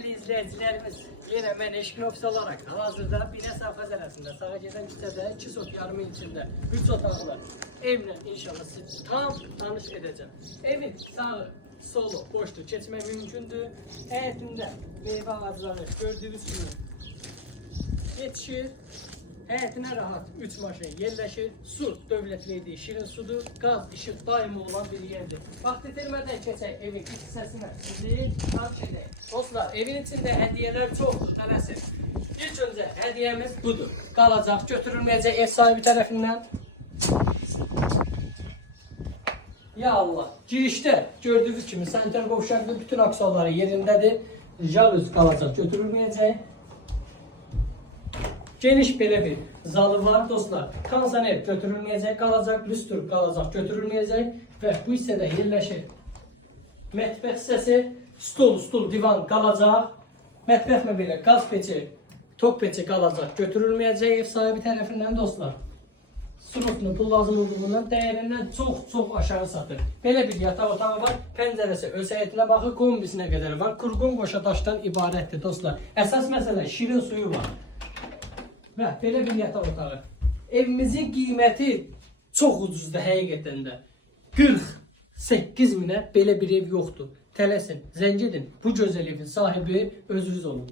Değerli izleyicilerimiz, yine ben Eşkin Ofis olarak hazırda Bine Safaz arasında sağa giden sitede 2 sot yarımın içinde 3 otaklı evle inşallah sizi tam tanış edeceğim. Evin sağı, solu, boştu, geçme mümkündür. Həyətində meyve ağacları gördüğünüz gibi yetişir. Həyətinə rahat 3 maşın yerləşir. Su dövlət verdiyi şirin sudur. Qaz, işıq daimi olan bir yerdir. Vaxt itirmədən keçək evin iç hissəsinə sizi tanış edək. Dostlar, evin içində hədiyyələr çox tələsin. İlk öncə hədiyyəmiz budur. Qalacaq, götürülməyəcək ev sahibi tərəfindən. Ya Allah, girişdə gördüyünüz kimi sanitar qovşaqlı bütün aksalları yerindədir. Jaluz qalacaq, götürülməyəcək. Geniş belə bir zalı var dostlar. Kansaner götürülməyəcək, qalacaq, lüstr qalacaq, götürülməyəcək və bu hissədə yerləşir. Mətbəx hissəsi, stul, stul, divan qalacaq. Mətbəxlə belə qaz peçi, tok peçi qalacaq, götürülməyəcək ev sahibi tərəfindən dostlar. Surutunu pul lazım olduğundan dəyərindən çox çox aşağı satır. Belə bir yataq otağı var. Pəncərəsi öz həyətinə baxır, kombisinə qədər var. Kurqun qoşa daşdan ibarətdir dostlar. Əsas məsələ şirin suyu var. Və belə bir yataq otağı. Evimizin qiyməti çox ucuzdur həqiqətən də. 48 minə belə bir ev yoxdur. Tələsin, zəng edin. Bu gözəl evin sahibi özünüz olun.